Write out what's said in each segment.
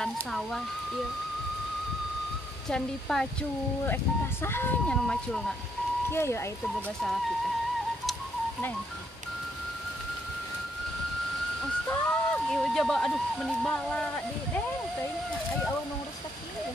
pikiran sawah ieu can dipacul eta kasahnya nu maculna kieu ya aya teu boga salah kita neng astag ieu jaba aduh meni bala di deng teuing aya Allah mangurus tak kieu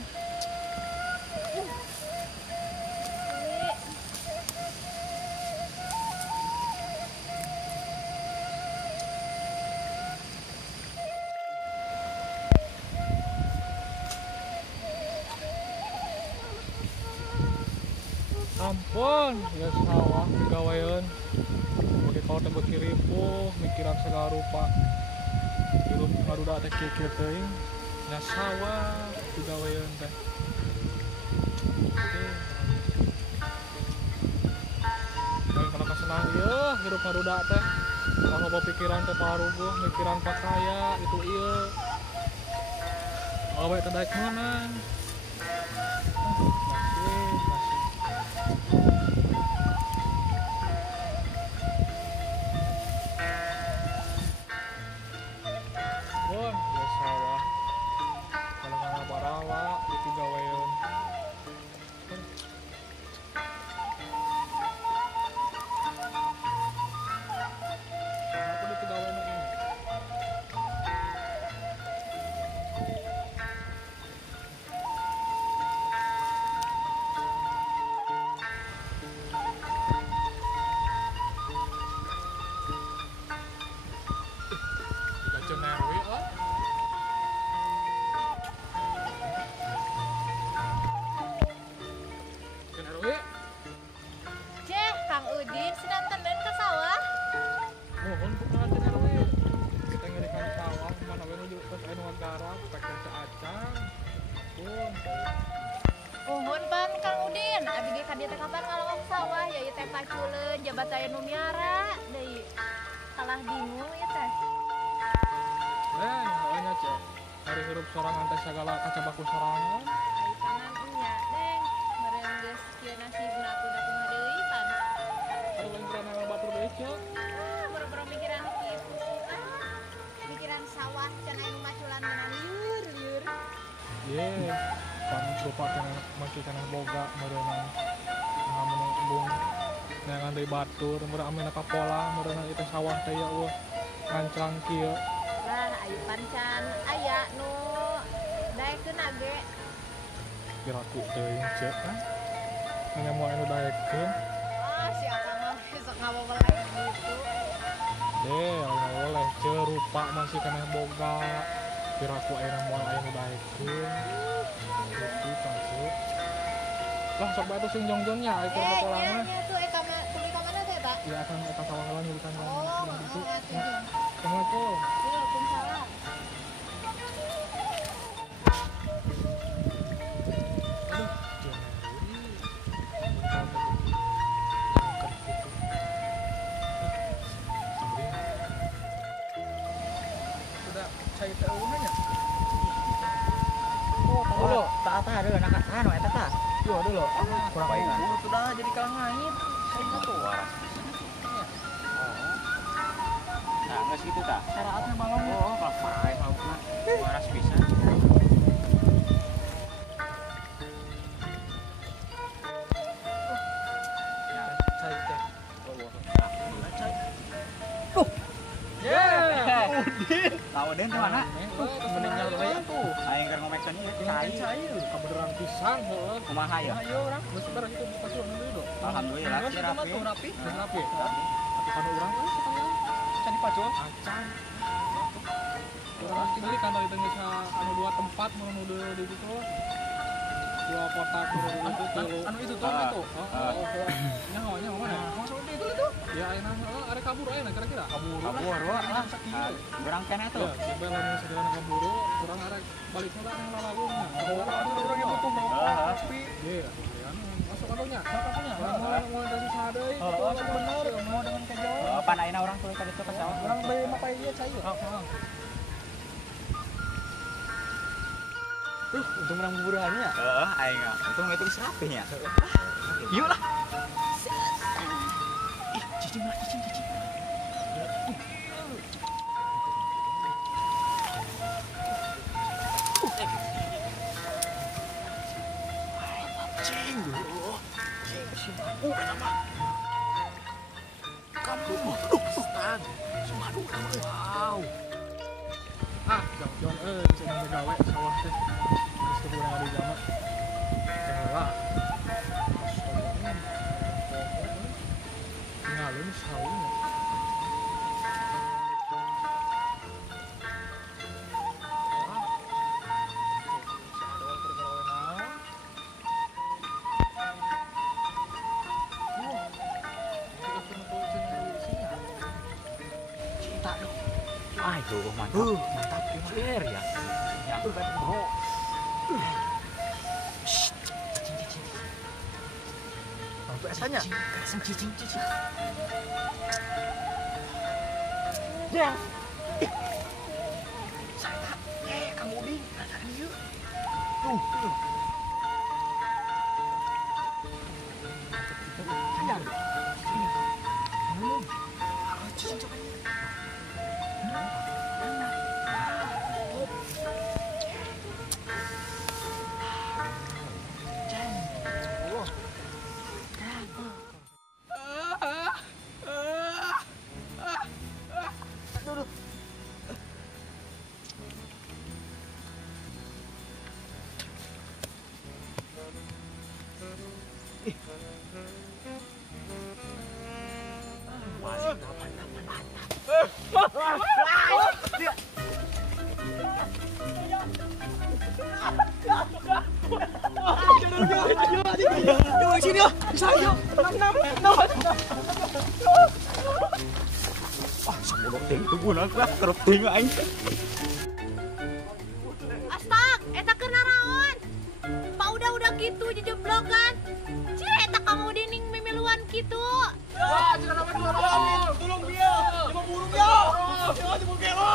ampun ya sawah gawean bagi kau teh beuki ripuh mikiran segala rupa hirup ngaruda teh kieu teuing nya sawah digawean teh bae kana kasenang ieu hirup ngaruda teh kalau pikiran teh paruguh mikiran pakaya itu ieu awe teh daek meunang Uhun pan Kang Udin, abi ge ka dieu teh kapan ngalongok sawah ya ieu teh paculeun jabat aya nu miara deui. Kalah bingung ieu teh. Heunya cek. Hari hirup sorangan teh sagala kacabaku sorangan. Ai panan enya, Deng. Meureun geus kieu nasibna kudu kumaha deui pan. Anu lain kerana batur deui cek. Boro-boro mikiran kitu sih. Mikiran sawah can aya nu maculan meunang lieur. Ye, pan rupa kana masih kana boga meureunang ngamun embung neangan deui batur meureun amena ka pola meureunang ieu sawah teh ya eueuh nganclang kieu. Lah aya pan can aya nu daekeun age. Piraku teuing cek kan. Hanya moal anu daekeun. Si Akang mah sok ngabobeleh gitu. Oleh ceu rupa masih kana boga. Piraku ayeuna moal aya nu daekeun. Gitu masuk. Lah sok bae atuh sing jongjongnya aya keur polangan. Nya tuh eta mah tuluy ka mana teh, Eta? Ya akan eta sawah lawan urusan lawan gitu. Assalamualaikum. Waalaikumsalam. Aduh, sudah cai teh eueuhnya. Oh, tak apa ada anak anu eta tah. Yo dulu. Kurang baik kan. Sudah jadi kalang ngait. Saya tuh waras. Nah, nggak segitu tak? Syaraatnya balong. Oh, papai lauknya. Waras bisa. Ya, cai teh. Tahu Den tuh mana? Meningnya lumayan tuh. Aing keur ngomeksan ieu cai. Kebeneran pisang heuh. Kumaha ya? Ayo orang, geus barang itu pasti orang dulu. Alhamdulillah Geus rapi. rapi. Geus rapi. Tapi kana urang euy sekalian. Can dipacul. Acan. Urang beli kantor itu geus anu dua tempat mun nu di ditu. Dua kotak itu tilu. Anu itu tuh itu. Nyaho mana? Masuk di itu. Ya ayeuna arek kabur ayeuna kira-kira. Kabur Wah. Berang kene tuh. Ya, sebelah nu sedana kaburu, urang arek balik heula nang lalagungna. Urang yang butuh kopi. Iya, masuk anunya. Mau dari saha deui. Bener, mau dengan kejo. Pan ayeuna urang tuh ka ditu ka sawah. Urang bae mapa ieu cai. Untung menang buburannya. Heeh, aing mah. Untung itu geus rapi nya. Yuk lah. Ih, cicing. Ah, jangan cina gawe sawah teh. Geus teu kurang ada jama. Heula. Ngalun sawah. Aduh, mantap. Mantap. Cer ya. Ya, tuh kan. Oh. Biasanya. Cicing. Ya. Kamu Udin, ada dia. Tuh. Sayang. Cicing coba. Astag, eta keur naraon? Pak udah gitu jejeblogan. Cih, eta kamu dining mimiluan gitu. Ya, cina nama tolong dia. Coba burung dia. Ya, coba gelo.